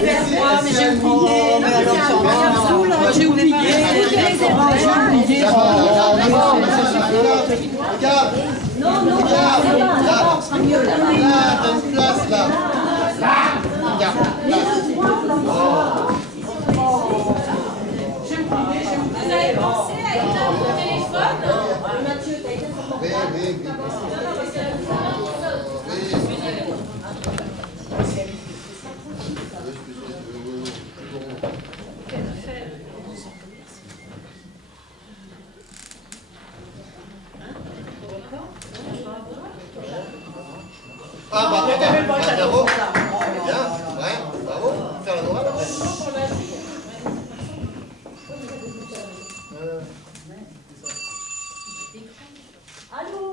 vers moi, mais j'ai oublié. J'ai oublié. Regarde. Non, non, Regarde. là, on sera mieux là. Là, t'as une place là. Regarde. Les deux points, là. Vous avez pensé à éteindre mon téléphone? Mathieu, t'as été sur ton Oui, portable. oui, oui. Ah bah bravo. Bien, ouais, bravo. Faire la morale. Allô?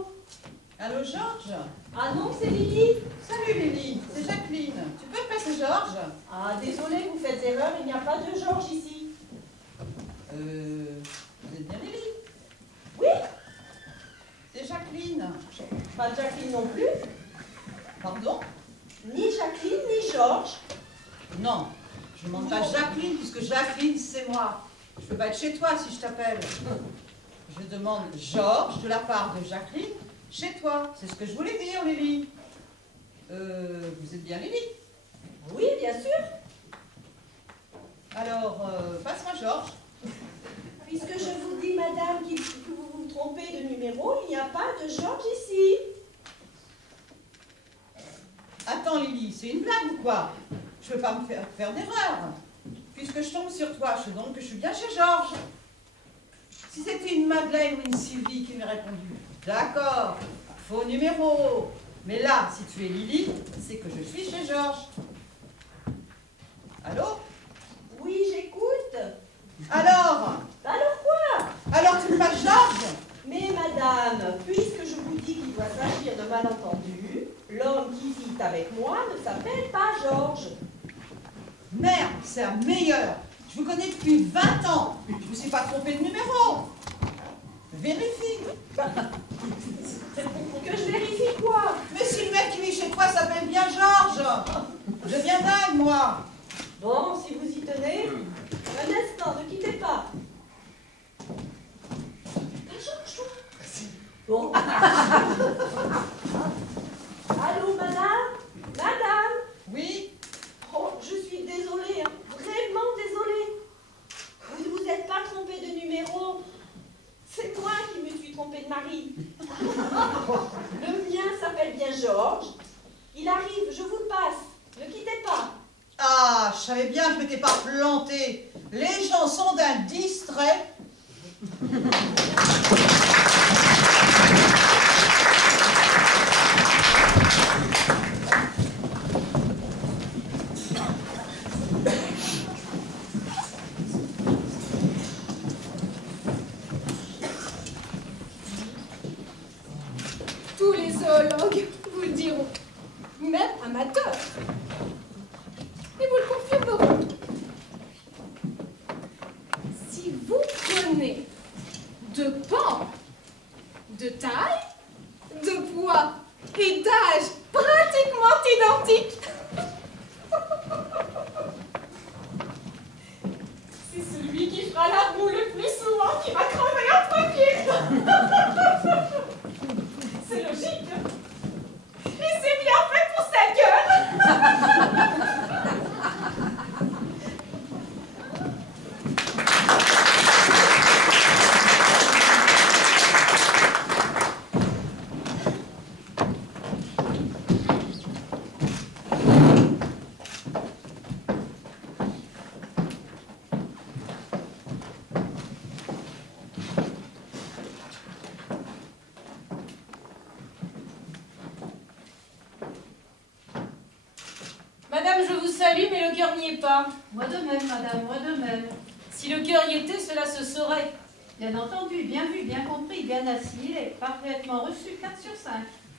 Allô, Georges? Ah non, c'est Lily. Salut Lily, c'est Jacqueline. Tu peux me passer Georges? Ah, désolé, vous faites erreur, il n'y a pas de Georges ici. Vous êtes bien Lily? Oui? C'est Jacqueline. Pas Jacqueline non plus. Pardon? Ni Jacqueline, ni Georges. Non, je ne demande pas Jacqueline, puisque Jacqueline, c'est moi. Je ne peux pas être chez toi si je t'appelle. Je demande Georges, de la part de Jacqueline, chez toi. C'est ce que je voulais dire, Lily. Vous êtes bien Lily? Oui, bien sûr. Alors, passe-moi Georges. Puisque je vous dis, madame, que vous vous trompez de numéro, il n'y a pas de Georges ici. Attends Lily, c'est une blague ou quoi? Je ne veux pas me faire d'erreur. Puisque je tombe sur toi, je sais donc que je suis bien chez Georges. Si c'était une Madeleine ou une Sylvie qui m'ait répondu, d'accord, faux numéro. Mais là, si tu es Lily, c'est que je suis chez Georges. Allô? Oui, j'écoute. Alors? Alors quoi? Alors tu me passes Georges? Mais madame, puisque je vous dis qu'il doit s'agir de malentendu, l'homme qui vit avec moi ne s'appelle pas Georges. Merde, c'est un meilleur. Je vous connais depuis 20 ans. Je ne me suis pas trompée de numéro. Vérifie. Que je vérifie quoi? Mais si le mec qui vit chez toi s'appelle bien Georges, je viens dingue, moi. Bon, si vous y tenez, un instant, ne quittez pas. Pas Georges, toi? Bon. Allô, madame? Madame? Oui? Oh, je suis désolée, hein, vraiment désolée. Vous ne vous êtes pas trompé de numéro. C'est moi qui me suis trompée de mari. Le mien s'appelle bien Georges. Il arrive, je vous le passe. Ne quittez pas. Ah, je savais bien que je m'étais pas plantée. Les gens sont d'un distrait. Tous les zoologues vous le diront, même amateurs. Et vous le confirmeront. Si vous prenez de pan, de taille, de poids et d'âge pratiquement identiques, c'est celui qui fera la roue le plus souvent qui va crever en premier. C'est logique. Et c'est bien fait pour sa gueule. Madame, je vous salue, mais le cœur n'y est pas. Moi de même, madame, moi de même. Si le cœur y était, cela se saurait. Bien entendu, bien vu, bien compris, bien assimilé, parfaitement reçu, 4 sur 5.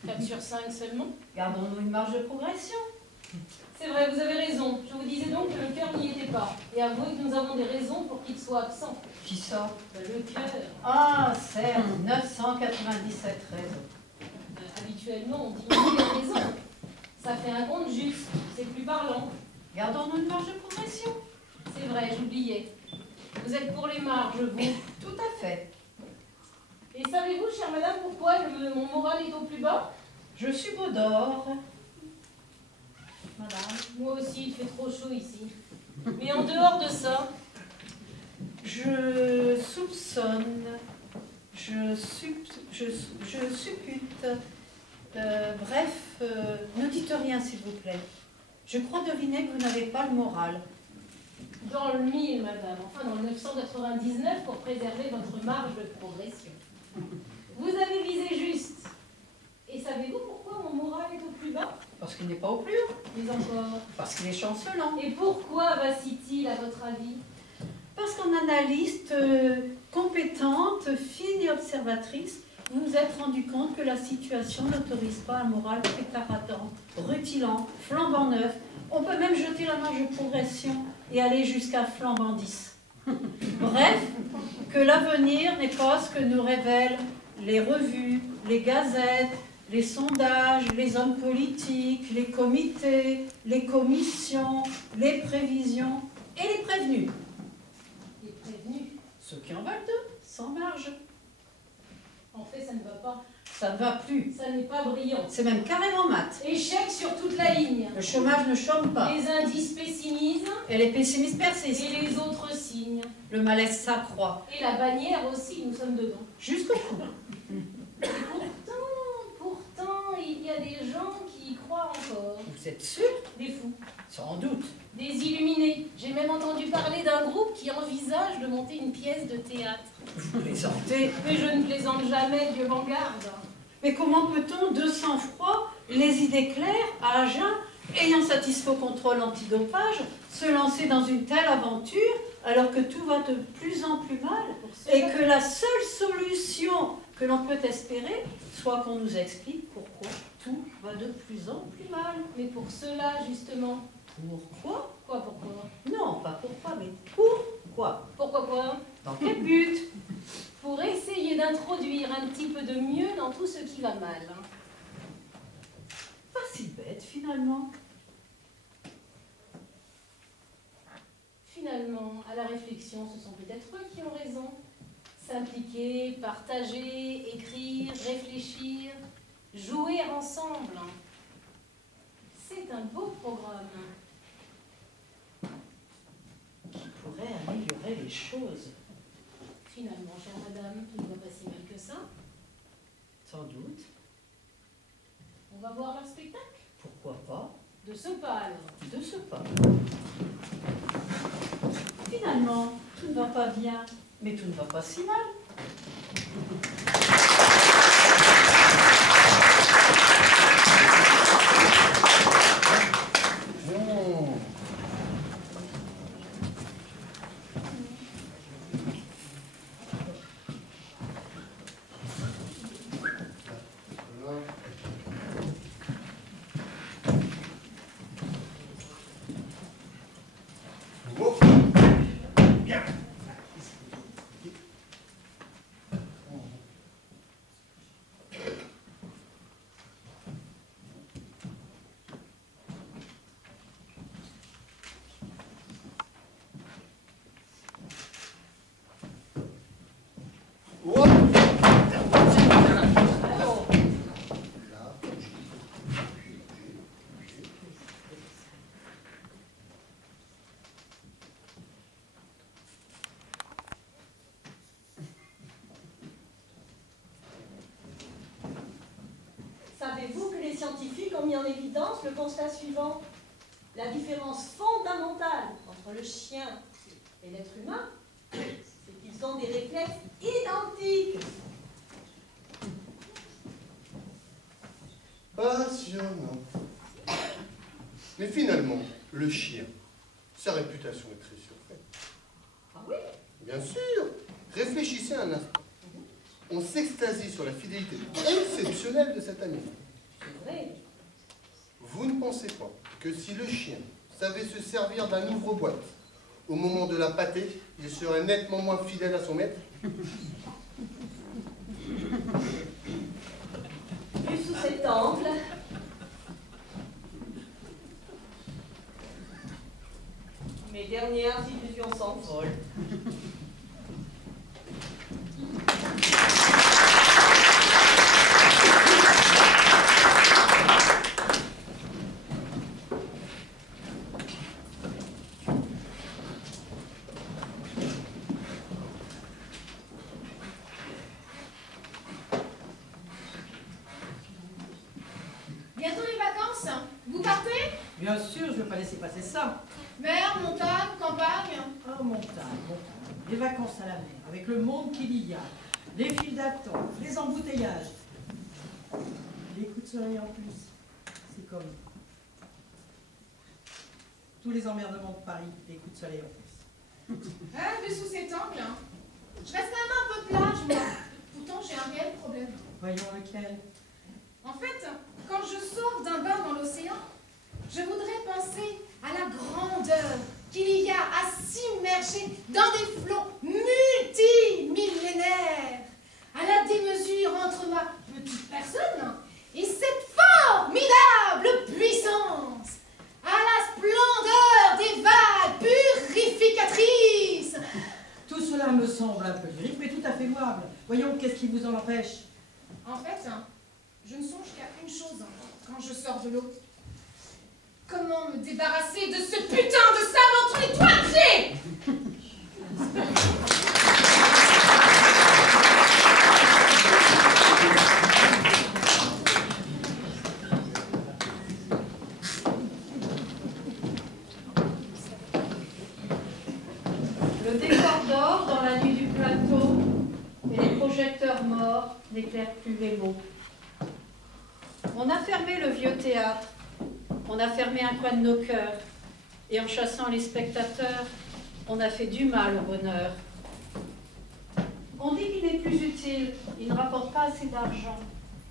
4 sur 5 seulement. Gardons-nous une marge de progression. C'est vrai, vous avez raison. Je vous disais donc que le cœur n'y était pas. Et avouez que nous avons des raisons pour qu'il soit absent. Qui sort? Le cœur. Ah, certes, 997 raisons. Habituellement, on diminue les raisons. Ça fait un compte juste. C'est plus parlant. Gardons-nous une marge de progression. C'est vrai, j'oubliais. Vous êtes pour les marges, vous. Tout à fait. Et savez-vous, chère madame, pourquoi mon moral est au plus bas? Je suis Baudor. Madame. Moi aussi, il fait trop chaud ici. Mais en dehors de ça, Je soupçonne, je suppute. Bref, ne dites rien s'il vous plaît. Je crois deviner que vous n'avez pas le moral. dans le 1000, madame, enfin dans le 999 pour préserver votre marge de progression. Vous avez visé juste. Et savez-vous pourquoi mon moral est au plus bas? Parce qu'il n'est pas au plus haut. Mais encore. Parce qu'il est chancelant. Et pourquoi vacille-t-il à votre avis? Parce qu'en analyste compétente, fine et observatrice, vous vous êtes rendu compte que la situation n'autorise pas un moral pétaradant, rutilant, flambant neuf. On peut même jeter la marge de progression et aller jusqu'à flambant 10. Bref, que l'avenir n'est pas ce que nous révèlent les revues, les gazettes, les sondages, les hommes politiques, les comités, les commissions, les prévisions et les prévenus. Les prévenus. Ceux qui en veulent deux, sans marge. En fait, ça ne va pas. Ça ne va plus. Ça n'est pas brillant. C'est même carrément mat. Échec sur toute la ligne. Le chômage ne chôme pas. Les indices pessimisent Et les pessimistes persistent. et les autres signent. Le malaise s'accroît. Et la bannière aussi, nous sommes dedans. Jusqu'au cou. Et pourtant, il y a des gens qui y croient encore. Vous êtes sûr? Des fous, Sans doute. des illuminés. J'ai même entendu parler d'un groupe qui envisage de monter une pièce de théâtre. Vous plaisantez. Mais je ne plaisante jamais, Dieu m'en garde. Mais comment peut-on, de sang-froid, les idées claires, à jeun, ayant satisfait au contrôle antidopage, se lancer dans une telle aventure alors que tout va de plus en plus mal et que la seule solution que l'on peut espérer soit qu'on nous explique pourquoi tout va de plus en plus mal. Mais pour cela, justement. Pourquoi? Pourquoi? Non, pas pourquoi, mais pourquoi? Pourquoi quoi? Dans quel but? Pour essayer d'introduire un petit peu de mieux dans tout ce qui va mal. Pas si bête finalement. Finalement, à la réflexion, ce sont peut-être eux qui ont raison. S'impliquer, partager, écrire, réfléchir, jouer ensemble. C'est un beau programme. Qui pourrait améliorer les choses. Finalement, chère madame, tout ne va pas si mal que ça. Sans doute. On va voir leur spectacle. Pourquoi pas? De ce pas alors. De ce pas. Finalement, tout ne va pas bien, mais tout ne va pas si mal. Savez-vous que les scientifiques ont mis en évidence le constat suivant? La différence fondamentale entre le chien et l'être humain, c'est qu'ils ont des réflexes identiques. Passionnant. Mais finalement, le chien, sa réputation est très surfaite. Ah oui? Bien sûr. Réfléchissez un instant. On s'extasie sur la fidélité exceptionnelle de cet animal. C'est vrai. Vous ne pensez pas que si le chien savait se servir d'un ouvre-boîte au moment de la pâtée, il serait nettement moins fidèle à son maître? Vu sous cet angle, Mes dernières illusions s'envolent. Bientôt les vacances. Vous partez? Bien sûr, je ne vais pas laisser passer ça. Mer, montagne, campagne? Oh, montagne, montagne. Les vacances à la mer, avec le monde qu'il y a, les files d'attente, les embouteillages. Les coups de soleil en plus. C'est comme tous les emmerdements de Paris, les coups de soleil en plus. Ah, vu sous cet angle. Je reste quand même un peu plage, moi. Pourtant, j'ai un réel problème. Voyons lequel. En fait, quand je sors d'un bain dans l'océan, je voudrais penser à la grandeur qu'il y a à s'immerger dans des flots multimillénaires, à la démesure entre ma petite personne et cette formidable puissance, à la splendeur des vagues purificatrices. Tout cela me semble un peu lyrique, mais tout à fait louable. Voyons, qu'est-ce qui vous en empêche? En fait, je ne songe qu'à une chose quand je sors de l'eau. Comment me débarrasser de ce putain de sable entre les toits de pied? Le décor d'or dans la nuit du plateau et les projecteurs morts n'éclairent plus les mots. On a fermé le vieux théâtre, on a fermé un coin de nos cœurs, et en chassant les spectateurs, on a fait du mal au bonheur. On dit qu'il est plus utile, il ne rapporte pas assez d'argent.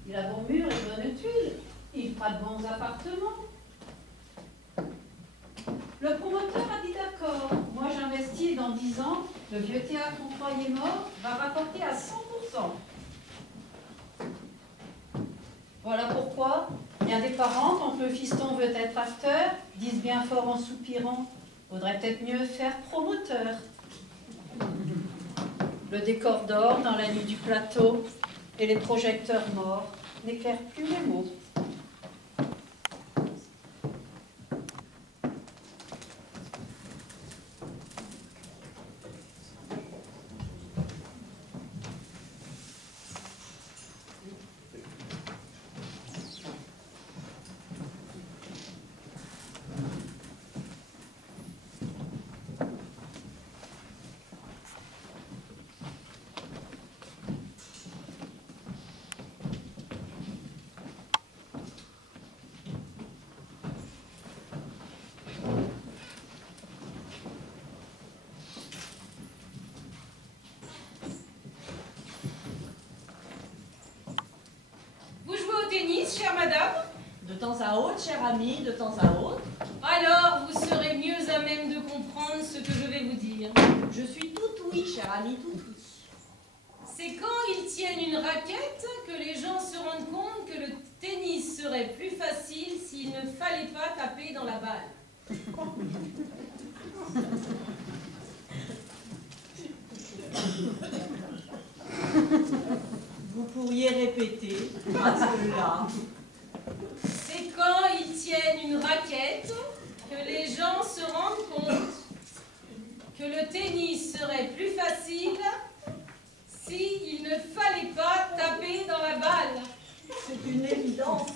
Il a bon mur et bonne tuile, il fera de bons appartements. Le promoteur a dit d'accord, moi j'investis dans 10 ans, le vieux théâtre qu'on croyait mort va rapporter à 100%. Voilà pourquoi bien des parents, quand le fiston veut être acteur, disent bien fort en soupirant, faudrait peut-être mieux faire promoteur. Le décor d'or dans la nuit du plateau et les projecteurs morts n'éclairent plus les mots. Chère madame? De temps à autre, chère amie, de temps à autre. Alors, vous serez mieux à même de comprendre ce que je vais vous dire. Je suis tout oui, chère amie, tout oui. C'est quand ils tiennent une raquette que les gens se rendent compte que le tennis serait plus facile s'il ne fallait pas taper dans la balle. Vous pourriez répéter, parce que là... C'est quand ils tiennent une raquette que les gens se rendent compte que le tennis serait plus facile s'il ne fallait pas taper dans la balle. C'est une évidence.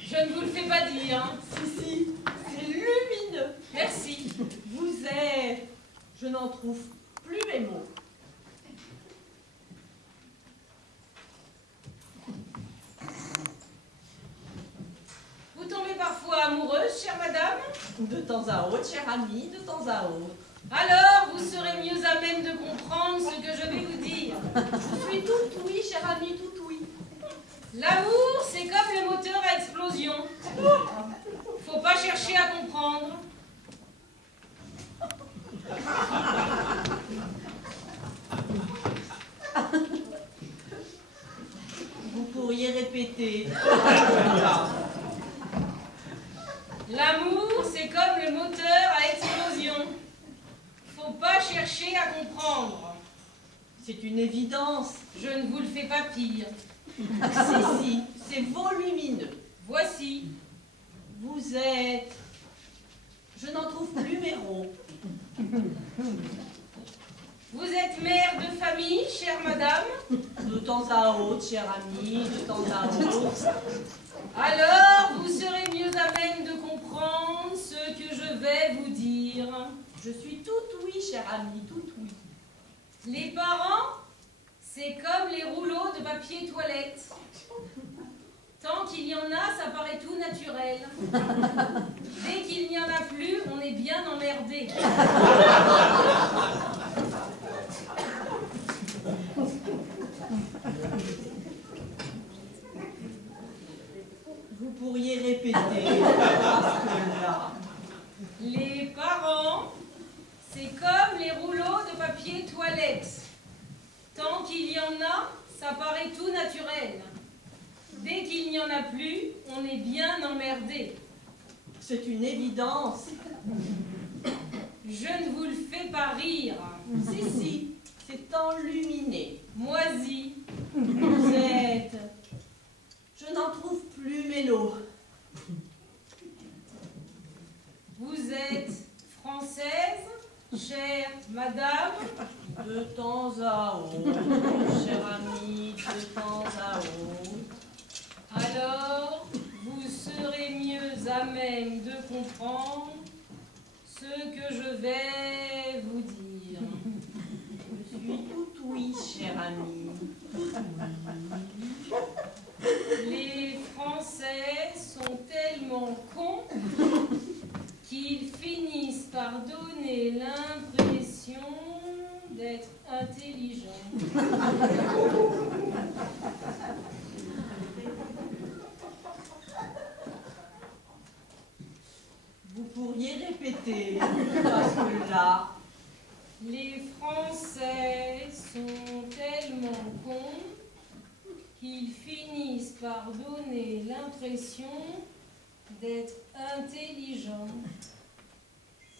Je ne vous le fais pas dire. Hein. Si, c'est lumineux. Merci. Vous êtes... Je n'en trouve plus mes mots. Vous tombez parfois amoureuse, chère madame? De temps à autre, chère amie, de temps à autre. Alors, vous serez mieux à même de comprendre ce que je vais vous dire. Je suis tout oui, chère amie, tout oui. L'amour, c'est comme le moteur à explosion. Faut pas chercher à comprendre. Vous pourriez répéter. L'amour, c'est comme cherchez à comprendre. C'est une évidence. Je ne vous le fais pas pire. Si, c'est volumineux. Voici. Vous êtes... Je n'en trouve plus mes mots. Vous êtes mère de famille, chère madame? De temps à autre, cher ami, de temps à autre. Alors, vous serez mieux à même de comprendre ce que je vais vous dire. Je suis tout oui, cher ami, tout oui. Les parents, c'est comme les rouleaux de papier toilette. Tant qu'il y en a, ça paraît tout naturel. Dès qu'il n'y en a plus, on est bien emmerdé. Vous pourriez répéter, parce que là... Les parents, c'est comme les rouleaux de papier toilette. Tant qu'il y en a, ça paraît tout naturel. Dès qu'il n'y en a plus, on est bien emmerdé. C'est une évidence. Je ne vous le fais pas rire. Si, c'est enluminé. Moisi. Vous êtes... Je n'en trouve plus mes lots. Vous êtes française, chère madame? De temps à autre, cher ami, de temps à autre. Alors, vous serez mieux à même de comprendre ce que je vais vous dire. Je suis tout oui, cher ami. Les Français sont tellement cons qu'ils finissent par donner l'impression d'être intelligents. Vous pourriez répéter, parce que là... Les Français sont tellement cons qu'ils finissent par donner l'impression d'être intelligents.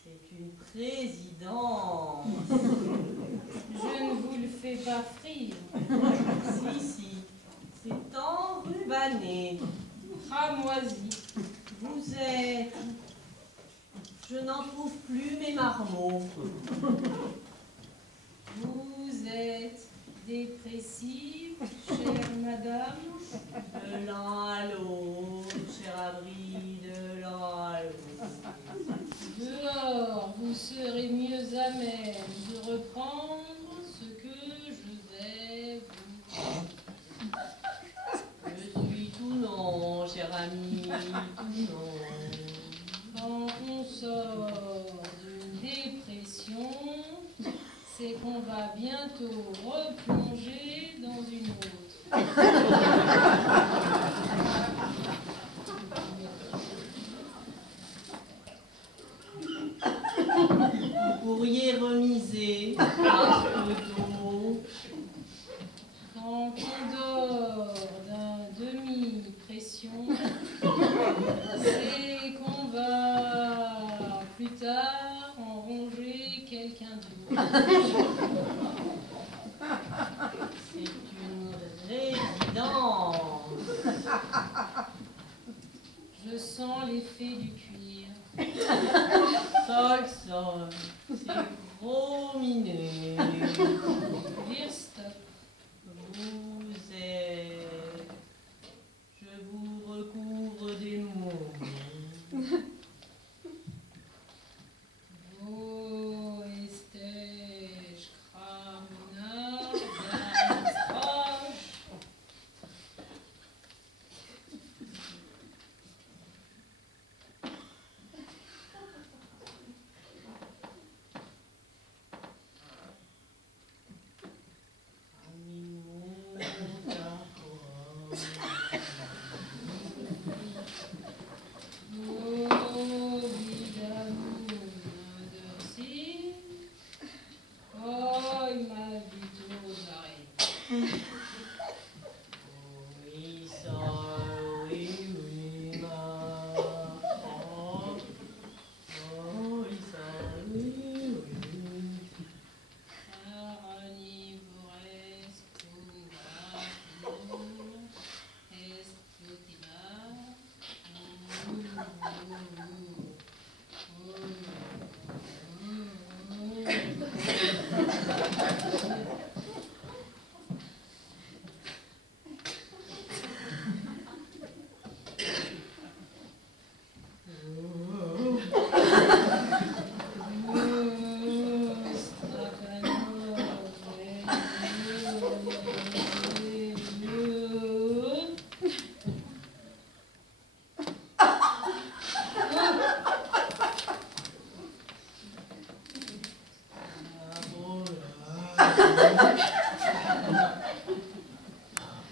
C'est une présidence. Je ne vous le fais pas frire. Si, c'est enrubané. Cramoisi. Vous êtes... Je n'en trouve plus mes marmots. Vous êtes dépressive, chère madame. De l'un à l'autre, cher abri, de l'un à l'autre. Dehors, vous serez mieux à même de reprendre ce que je vais vous dire. Je suis tout non, cher ami, tout non. Quand on sort d'une dépression, c'est qu'on va bientôt replonger dans une autre. Vous pourriez remiser un peu d'eau. Quand on dort d'un demi-pression, c'est qu'on va plus tard en ronger quelqu'un d'autre. C'est une résidence. Je sens l'effet du cuir. Sol, c'est gros miné. Virstop. Vous êtes... Je vous recouvre des mots. Wo ist der Kramner, der Frosch?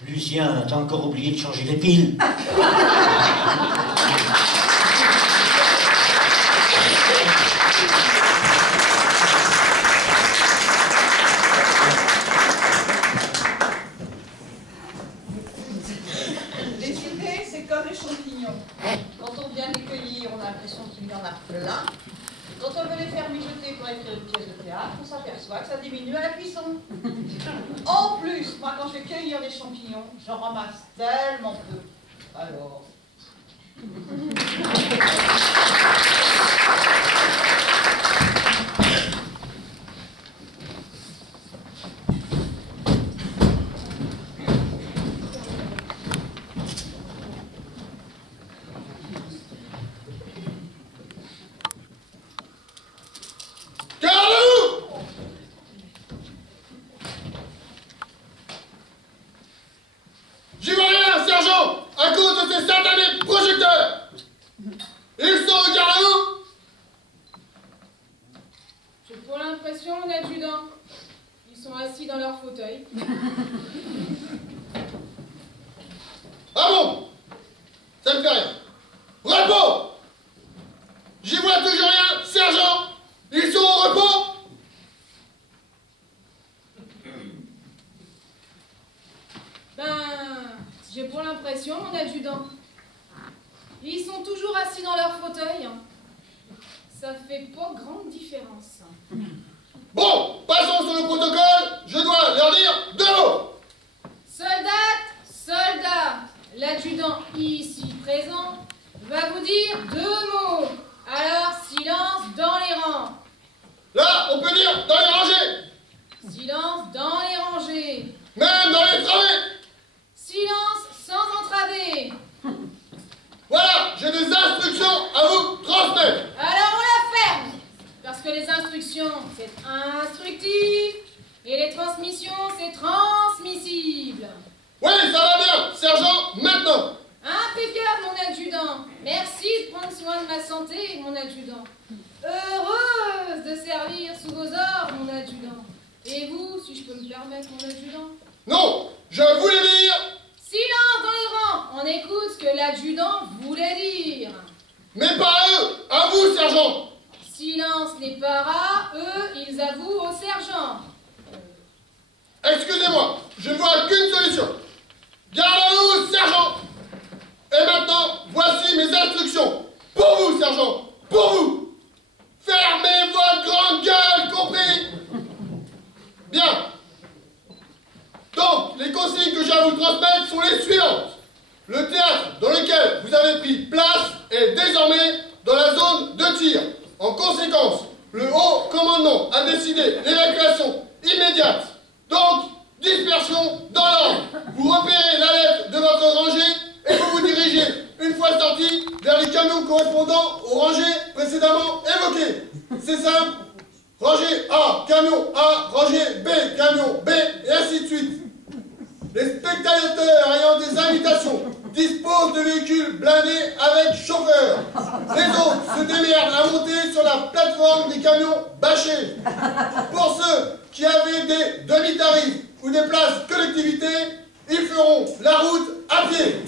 Lucien, t'as encore oublié de changer les piles. Les idées, c'est comme les champignons. Quand on vient les cueillir, on a l'impression qu'il y en a plein. Quand on veut les faire mijoter pour écrire une pièce de théâtre, on s'aperçoit que ça diminue à la cuisson. En plus, moi, quand je vais cueillir des champignons, j'en ramasse tellement peu. Alors... J'y vois rien, sergent, à cause de ces satanés projecteurs. Ils sont au garde à vous. J'ai pour l'impression, mon adjudant, ils sont assis dans leur fauteuil. Ah bon? Ça ne fait rien. Repos! J'y vois toujours rien, sergent. Ils sont au repos. Ben, j'ai pour l'impression, mon adjudant, ils sont toujours assis dans leur fauteuil. Ça fait pas grande différence. Bon, passons sur le protocole. Je dois leur dire 2 mots. Soldat, l'adjudant ici présent va vous dire 2 mots. Alors, silence dans les rangs. Là, on peut dire dans les rangées. Silence dans les rangées. Même dans les travées. Silence sans entraver. Voilà, j'ai des instructions à vous transmettre. Alors on la ferme. Parce que les instructions, c'est instructif. Et les transmissions, c'est transmissible. Oui, ça va bien, sergent, maintenant. Impeccable, mon adjudant. Merci de prendre soin de ma santé, mon adjudant. Heureuse de servir sous vos ordres, mon adjudant. Et vous, si je peux me permettre, mon adjudant? Non, je voulais dire... Silence dans les rangs. On écoute ce que l'adjudant voulait dire. Mais pas à eux, à vous, sergent. Silence les paras, eux, ils avouent au sergent. Excusez-moi, je ne vois qu'une solution. Garde à vous, sergent. Et maintenant, voici mes instructions. Pour vous, sergent, pour vous. Fermez votre grande gueule, compris? Bien. Donc, les consignes que j'ai à vous transmettre sont les suivantes. Le théâtre dans lequel vous avez pris place est désormais dans la zone de tir. En conséquence, le haut commandement a décidé l'évacuation immédiate. Donc, dispersion dans l'ordre. Vous repérez la lettre de votre rangée et vous vous dirigez, une fois sorti, vers les camions correspondant aux rangées précédemment évoquées. C'est simple. Rangée A, camion A, rangée B, camion B, et ainsi de suite. Les spectateurs ayant des invitations disposent de véhicules blindés avec chauffeur. Les autres se démerdent à monter sur la plateforme des camions bâchés. Pour ceux qui avaient des demi-tarifs ou des places collectivité, ils feront la route à pied.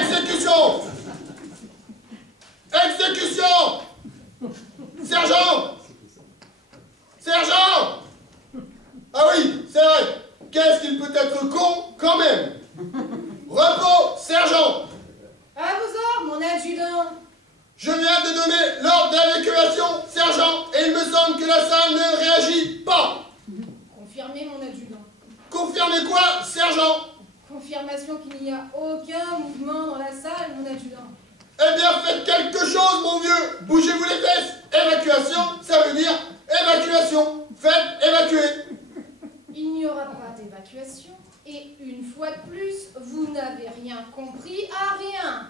Exécution! Exécution! Sergent! Sergent! Ah oui, c'est vrai. Qu'est-ce qu'il peut être con quand même? Repos, sergent! À vos ordres, mon adjudant. Je viens de donner l'ordre d'évacuation, sergent, et il me semble que la salle ne réagit pas. Confirmez, mon adjudant. Confirmez quoi, sergent? Confirmation qu'il n'y a aucun mouvement dans la salle, mon adjudant. Eh bien, faites quelque chose, mon vieux. Bougez-vous les fesses. Évacuation, ça veut dire évacuation. Faites évacuer. Il n'y aura pas d'évacuation. Et une fois de plus, vous n'avez rien compris à rien.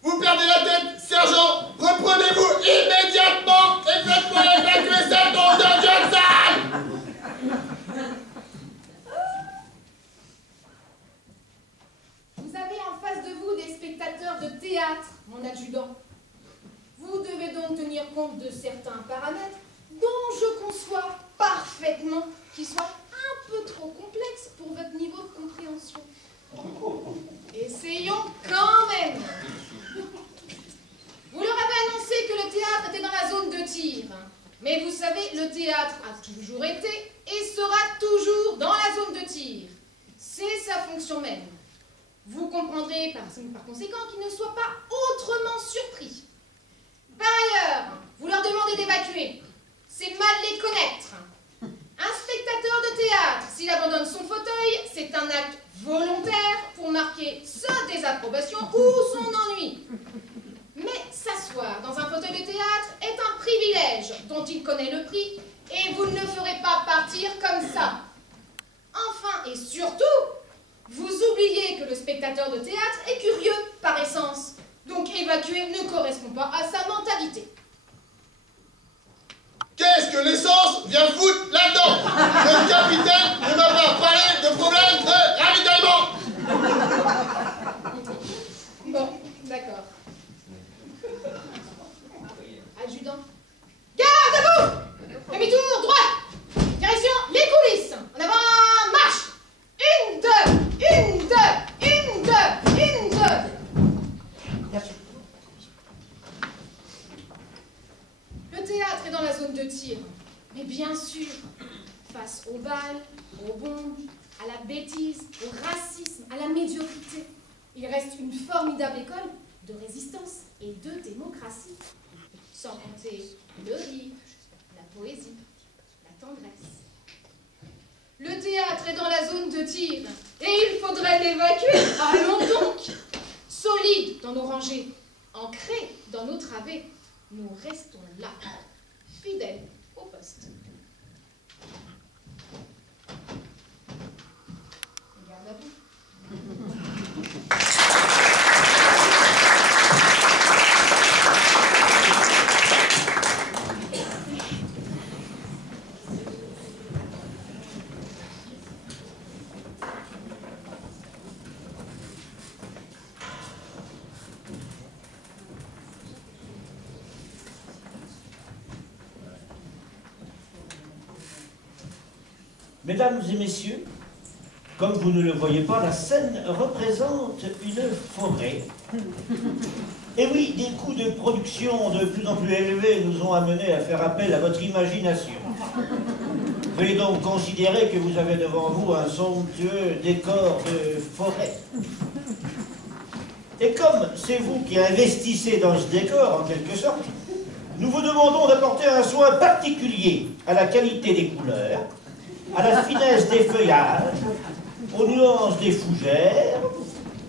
Vous perdez la tête, sergent. Reprenez-vous immédiatement et faites-moi évacuer cette drôle de jeune salle. Vous avez en face de vous des spectateurs de théâtre, mon adjudant. Vous devez donc tenir compte de certains paramètres dont je conçois parfaitement qu'ils soient un peu a toujours été et sera toujours dans la zone de tir. C'est sa fonction même. Vous comprendrez par conséquent qu'il ne soit pas autrement surpris. Par ailleurs, vous leur demandez d'évacuer. C'est mal les connaître. Un spectateur de théâtre, s'il abandonne son fauteuil, c'est un acte volontaire pour marquer sa désapprobation ou son ennui. Mais s'asseoir dans un fauteuil de théâtre est un privilège dont il connaît le prix et vous ne le ferez pas partir comme ça. Enfin et surtout, vous oubliez que le spectateur de théâtre est curieux par essence. Donc évacuer ne correspond pas à sa mentalité. Qu'est-ce que l'essence vient foutre là-dedans? Le capitaine ne m'a pas parlé de problème de ravitaillement. Bon, d'accord. Adjudant. Garde à vous! Demi-tour, droite! Direction les coulisses! En avant, marche! Une, deux, une, deux, une, deux, une, deux! Le théâtre est dans la zone de tir. Mais bien sûr, face aux balles, aux bombes, à la bêtise, au racisme, à la médiocrité, il reste une formidable école de résistance et de démocratie. Sans compter le rire, la poésie, la tendresse. Le théâtre est dans la zone de tir et il faudrait l'évacuer. Allons donc! Solides dans nos rangées, ancrés dans nos travées, nous restons là, fidèles au poste. Garde à vous. Mesdames et messieurs, comme vous ne le voyez pas, la scène représente une forêt. Et oui, des coûts de production de plus en plus élevés nous ont amenés à faire appel à votre imagination. Veuillez donc considérer que vous avez devant vous un somptueux décor de forêt. Et comme c'est vous qui investissez dans ce décor, en quelque sorte, nous vous demandons d'apporter un soin particulier à la qualité des couleurs, à la finesse des feuillages, aux nuances des fougères.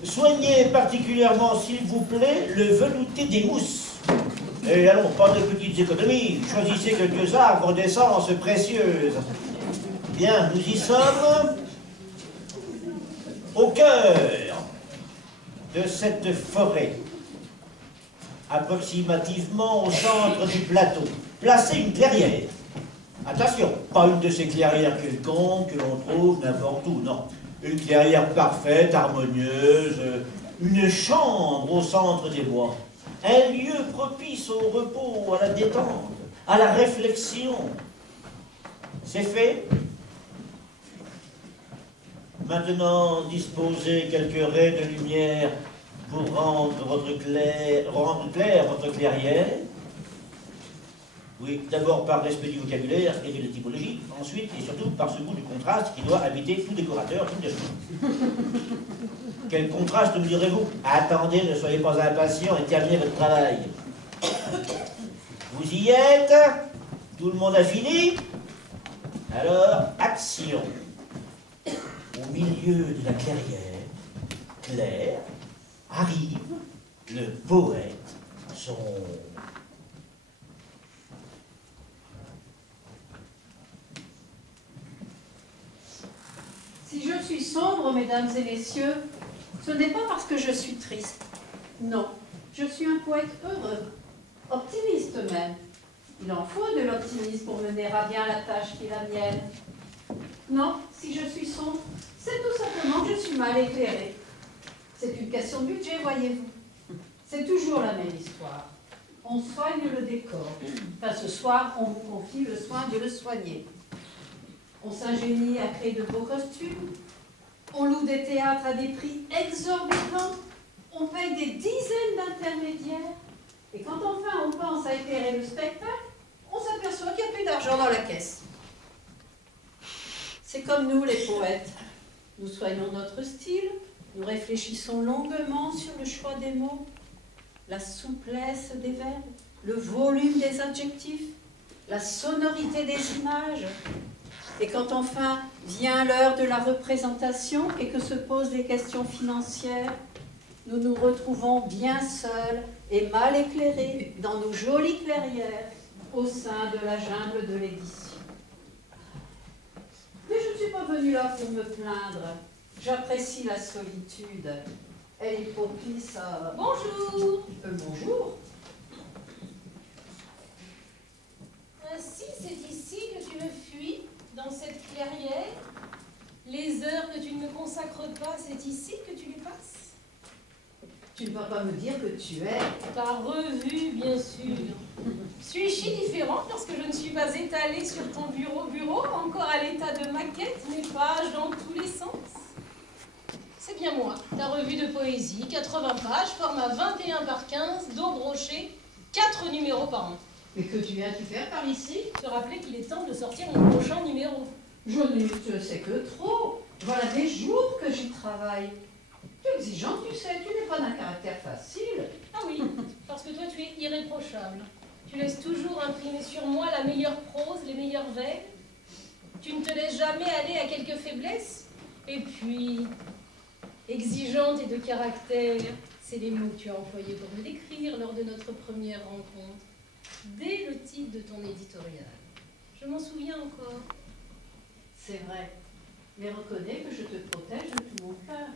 Soignez particulièrement, s'il vous plaît, le velouté des mousses. Et allons, pas de petites économies, choisissez quelques arbres d'essence précieuse. Bien, nous y sommes au cœur de cette forêt, approximativement au centre du plateau. Placez une clairière. Attention, pas une de ces clairières quelconques que l'on trouve n'importe où, non. Une clairière parfaite, harmonieuse, une chambre au centre des bois. Un lieu propice au repos, à la détente, à la réflexion. C'est fait. Maintenant, disposez quelques raies de lumière pour rendre claire votre clairière. Oui, d'abord par respect du vocabulaire et de la typologie, ensuite et surtout par ce goût du contraste qui doit habiter tout décorateur, tout décorateur. Quel contraste, me direz-vous? Attendez, ne soyez pas impatient et terminez votre travail. Vous y êtes? Tout le monde a fini? Alors, action. Au milieu de la clairière, Claire, arrive le poète, son... Si je suis sombre, mesdames et messieurs, ce n'est pas parce que je suis triste. Non, je suis un poète heureux, optimiste même. Il en faut de l'optimisme pour mener à bien la tâche qui est la mienne. Non, si je suis sombre, c'est tout simplement que je suis mal éclairée. C'est une question de budget, voyez-vous. C'est toujours la même histoire. On soigne le décor. Enfin, ce soir, on vous confie le soin de le soigner. On s'ingénie à créer de beaux costumes, on loue des théâtres à des prix exorbitants, on paye des dizaines d'intermédiaires, et quand enfin on pense à éclairer le spectacle, on s'aperçoit qu'il n'y a plus d'argent dans la caisse. comme nous, les poètes. Nous soignons notre style, nous réfléchissons longuement sur le choix des mots, la souplesse des verbes, le volume des adjectifs, la sonorité des images. Et quand enfin vient l'heure de la représentation et que se posent les questions financières, nous nous retrouvons bien seuls et mal éclairés dans nos jolies clairières au sein de la jungle de l'édition. Mais je ne suis pas venue là pour me plaindre. J'apprécie la solitude. Elle est propice à... Bonjour. Bonjour. Ainsi, c'est ici que tu me fuis, dans cette clairière. Les heures que tu ne me consacres pas, c'est ici que tu les passes. Tu ne vas pas me dire que tu es... Ta revue, bien sûr. Suis-je différente lorsque je ne suis pas étalée sur ton bureau, encore à l'état de maquette, mes pages dans tous les sens? C'est bien moi, ta revue de poésie, 80 pages, format 21 par 15, dos broché, 4 numéros par an. Mais que tu viens-tu faire par ici? Te rappeler qu'il est temps de sortir mon prochain numéro. Je ne sais que trop. Voilà des jours que j'y travaille. Tu es exigeante, tu sais, tu n'es pas d'un caractère facile. Ah oui, parce que toi tu es irréprochable. Tu laisses toujours imprimer sur moi la meilleure prose, les meilleurs vers. Tu ne te laisses jamais aller à quelques faiblesses. Et puis, exigeante et de caractère, c'est les mots que tu as employés pour me décrire lors de notre première rencontre. Dès le titre de ton éditorial. Je m'en souviens encore. C'est vrai, mais reconnais que je te protège de tout mon cœur.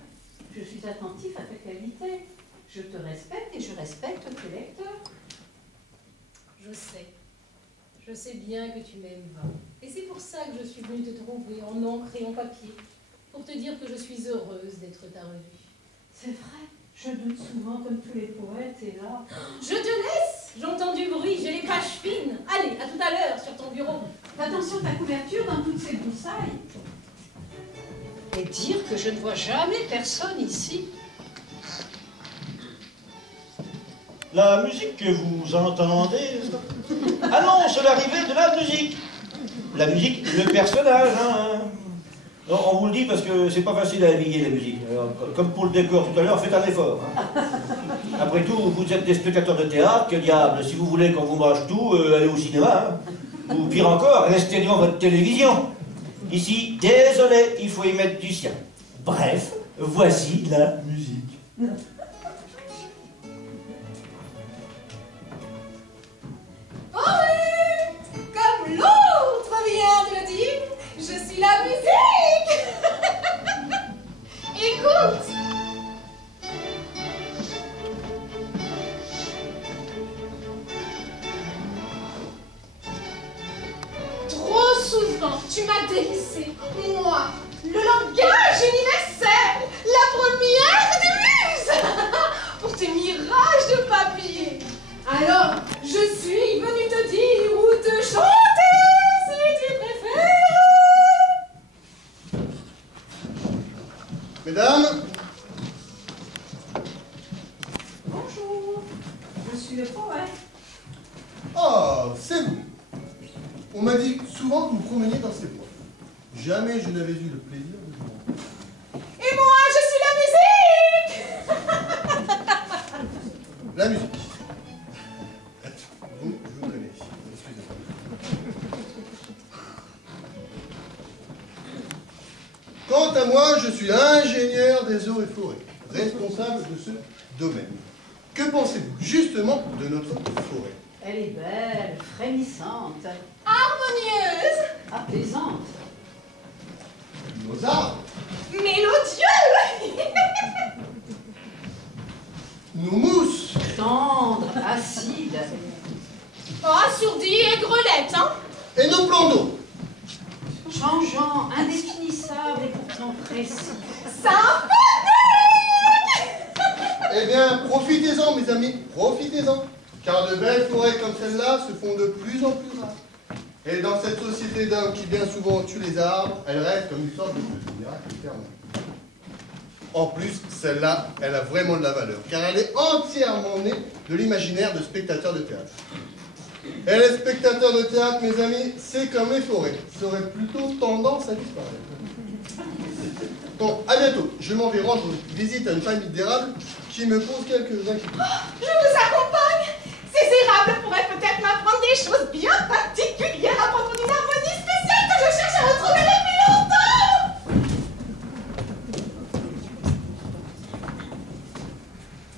Je suis attentif à ta qualité. Je te respecte et je respecte tes lecteurs. Je sais bien que tu m'aimes pas. Et c'est pour ça que je suis venue te trouver en encre et en papier, pour te dire que je suis heureuse d'être ta revue. C'est vrai, je doute souvent comme tous les poètes, et là... Je te laisse. J'entends du bruit, j'ai les pages fines. Allez, à tout à l'heure sur ton bureau. Attention ta couverture dans toutes ces broussailles. Et dire que je ne vois jamais personne ici. La musique que vous entendez annonce l'arrivée de la musique. La musique, le personnage, hein. Non, on vous le dit parce que c'est pas facile à habiller la musique. Alors, comme pour le décor tout à l'heure, faites un effort. Hein. Après tout, vous êtes des spectateurs de théâtre, que diable, si vous voulez qu'on vous mâche tout, allez au cinéma. Hein. Ou pire encore, restez devant votre télévision. Ici, désolé, il faut y mettre du sien. Bref, voici la musique. Comme l'autre vient de le dire, je suis la musique. Écoute. Trop souvent, tu m'as délaissé, moi, le langage universel, la première des muses, pour tes mirages de papier. Alors, je suis venue te dire ou te chanter si tu préfères. Mesdames, Bonjour, je suis le poète. oh, c'est vous. On m'a dit souvent que vous promeniez dans ces bois. Jamais je n'avais eu le plaisir de vous rencontrer. Et moi, je suis la musique. La musique. Vous, je vous connais. Excusez-moi. Quant à moi, je suis ingénieur des eaux et forêts, responsable de ce domaine. Que pensez-vous justement de notre forêt? Elle est belle, frémissante, Harmonieuse. apaisante. Nos arbres, Mélodieux. nos mousses, Tendre, acide, Oh, assourdie et grelette, hein. et nos plans d'eau. changeant, indéfinissable et pourtant précis. Symphonique. Eh bien, profitez-en, mes amis, profitez-en. Car de belles forêts comme celle-là se font de plus en plus rares. Et dans cette société d'hommes qui bien souvent tuent les arbres, elle reste comme une sorte de petit miracle éternel. En plus, celle-là, elle a vraiment de la valeur, car elle est entièrement née de l'imaginaire de spectateurs de théâtre. Et les spectateurs de théâtre, mes amis, c'est comme les forêts, ça aurait plutôt tendance à disparaître. Bon, à bientôt. Je m'en vais rendre visite à une famille d'érables qui me pose quelques inquiétudes. Je vous accompagne. Ces érables pourraient peut-être m'apprendre des choses bien particulières à propos d'une harmonie spéciale que je cherche à retrouver depuis longtemps.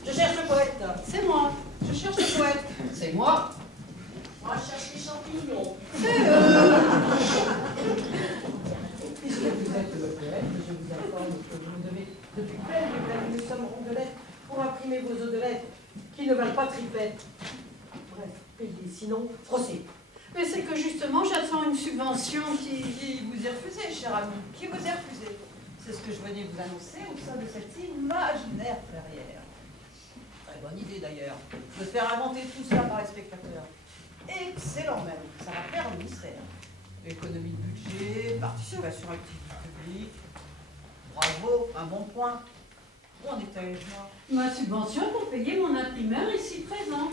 Je cherche le poète. C'est moi. Je cherche le poète. C'est moi. Moi, je cherche les champignons. Puisque vous êtes le poète, je vous informe que vous me devez depuis pleine nous sommes ronds de lettres pour imprimer vos eaux de lettres qui ne valent pas tripette. Bref, payez, sinon, froissez. Mais c'est que justement, j'attends une subvention Qui vous est refusé, cher ami? Qui vous est refusé? C'est ce que je venais vous annoncer au sein de cette imaginaire clairière. Très bonne idée d'ailleurs, de faire inventer tout cela par les spectateurs. Excellent même, ça va plaire au ministère. Économie de budget, participation activité publique. Bravo, un bon point. Où en étais-je, moi? ma subvention pour payer mon imprimeur ici présent.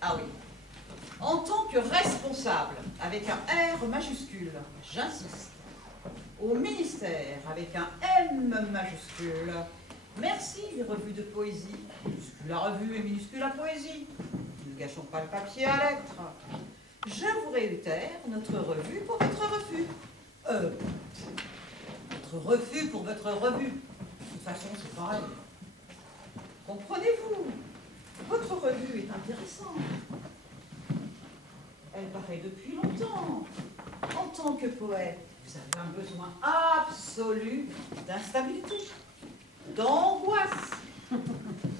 Ah oui. En tant que responsable, avec un R majuscule, j'insiste, au ministère, avec un M majuscule, merci les revues de poésie, minuscule la revue et minuscule la poésie. Ne gâchons pas le papier à lettres. Je vous réitère notre revue pour votre refus. Votre refus pour votre revue. De toute façon, c'est pareil. Comprenez-vous? Votre revue est intéressante. Elle paraît depuis longtemps. En tant que poète, vous avez un besoin absolu d'instabilité, d'angoisse.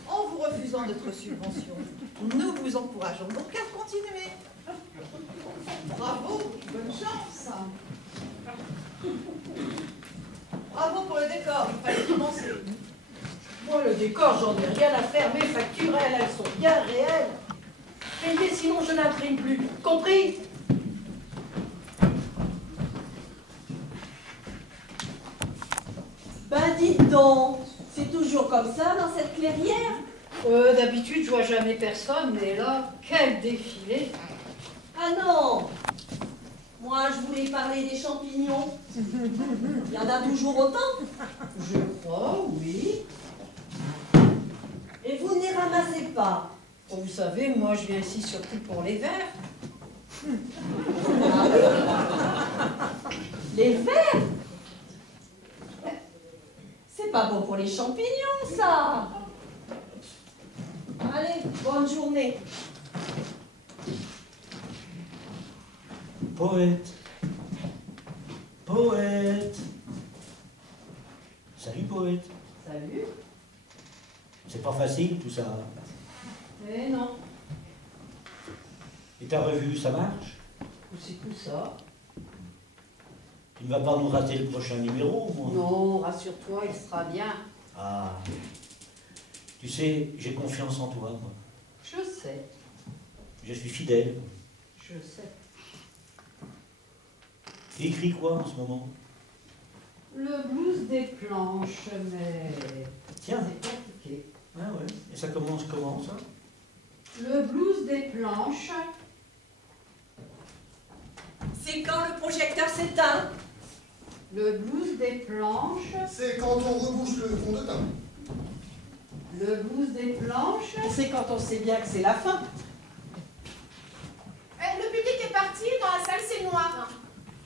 En vous refusant notre subvention, nous vous encourageons donc à continuer. Bravo, bonne chance. Bravo pour le décor, il fallait commencer. Moi, le décor, j'en ai rien à faire. Mes factures, elles sont bien réelles. Payez, sinon je n'imprime plus. Compris? Ben dites donc, c'est toujours comme ça dans cette clairière? D'habitude, je vois jamais personne, mais là, quel défilé! Ah non! Moi, je voulais parler des champignons. Il y en a toujours autant? Je crois, oui. Et vous ne les ramassez pas? Oh, vous savez, moi, je viens ici surtout pour les verres. Les vers? C'est pas bon pour les champignons, ça! Allez, bonne journée. Poète. Poète. Salut, poète. Salut. C'est pas facile, tout ça. Eh non, Et ta revue, ça marche? où c'est tout ça? Tu ne vas pas nous rater le prochain numéro, moi? Non, rassure-toi, il sera bien. Ah. Tu sais, j'ai confiance en toi, moi. Je sais, Je suis fidèle. je sais. Tu écris quoi en ce moment? Le blues des planches, mais Tiens. c'est compliqué. Ah ouais. Et ça commence comment, ça? Le blues des planches, C'est quand le projecteur s'éteint? le blues des planches, C'est quand on rebouche le fond de teint. le blues des planches. C'est quand on sait bien que c'est la fin. Le public est parti, dans la salle c'est noir.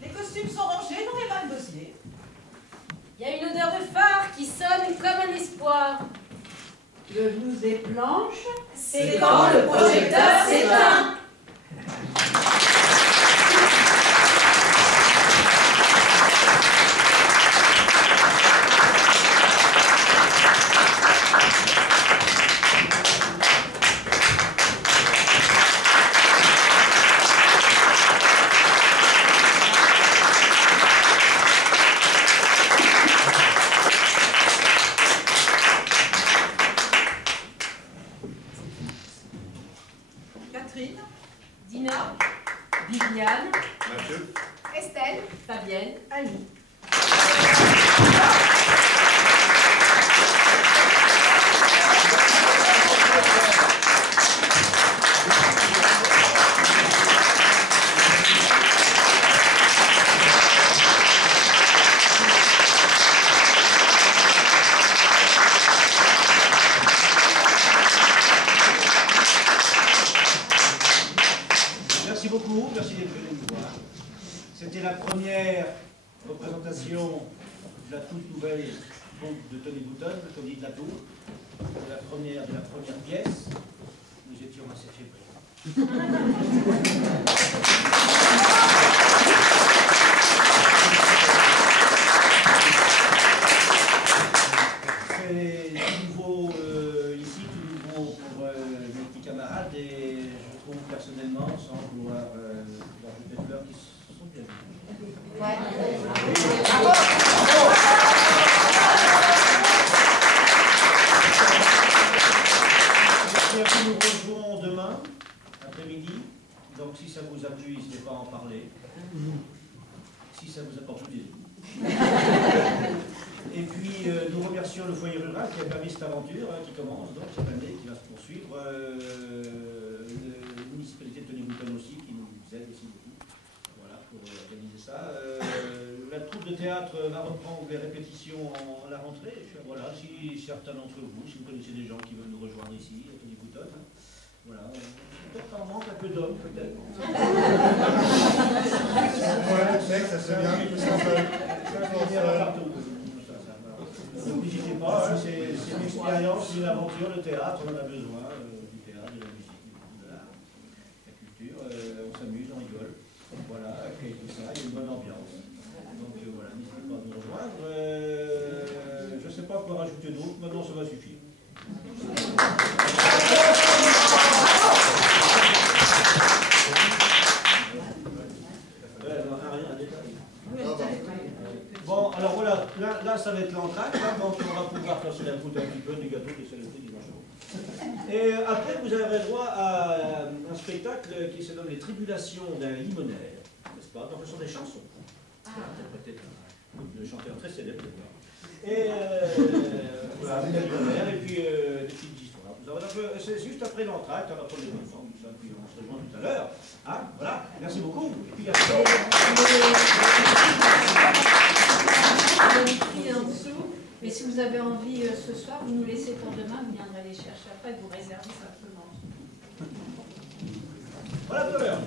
Les costumes sont rangés dans les mains de dossier. Il y a une odeur de phare qui sonne comme un espoir. Le blues des planches, C'est quand le projecteur s'éteint? Catherine, Dina, Viviane, Mathieu. Estelle, Fabienne, Annie. première représentation de la toute nouvelle troupe de Tony Bouton, comme dit de la Tour, de la première pièce, nous étions assez fébriles. C'est tout nouveau ici, tout nouveau pour mes petits camarades, et je trouve personnellement, sans vouloir leur jeter de fleurs, qu'ils se sont bien vus. Ouais. Nous rejouons demain, après-midi, donc si ça vous a plu, n'hésitez pas à en parler. Si ça vous apporte des Et puis nous remercions le foyer rural qui a permis cette aventure qui commence donc cette année, qui va se poursuivre. La municipalité de Tony Bouton aussi, qui nous aide aussi beaucoup, voilà, pour organiser ça. La troupe de théâtre va reprendre les répétitions à la rentrée. Et puis, voilà, si certains d'entre vous, si vous connaissez des gens qui veulent nous rejoindre ici, à Tony Bouton, voilà, peut-être qu'on manque un peu d'hommes, peut-être. Ouais, mec, ça se bien, tout seul. N'hésitez pas, hein, c'est une expérience, c'est une aventure, le théâtre, on en a besoin, du théâtre, de la musique, de l'art, de la culture, on s'amuse, on rigole, voilà, et tout ça, il y a une bonne ambiance. Donc voilà, n'hésitez pas à nous rejoindre. Je ne sais pas quoi rajouter d'autre, maintenant ça va suffire. Bon, alors voilà, là ça va être l'entracte, donc on va pouvoir casser la croûte un petit peu du gâteau qui est célébré dimanche. Et après, vous avez droit à un spectacle qui se nomme Les Tribulations d'un limonaire, n'est-ce pas? Donc ce sont des chansons, interprétées par un chanteur très célèbre. Et voilà, un limonaire, et puis des petites histoires. C'est juste après l'entracte, on va prendre les enfants, puis on se rejoint tout à l'heure. Hein, voilà, merci beaucoup. Et puis, En dessous, mais si vous avez envie ce soir, vous nous laissez pour demain, vous viendrez les chercher après, vous réservez simplement. voilà tout à l'heure.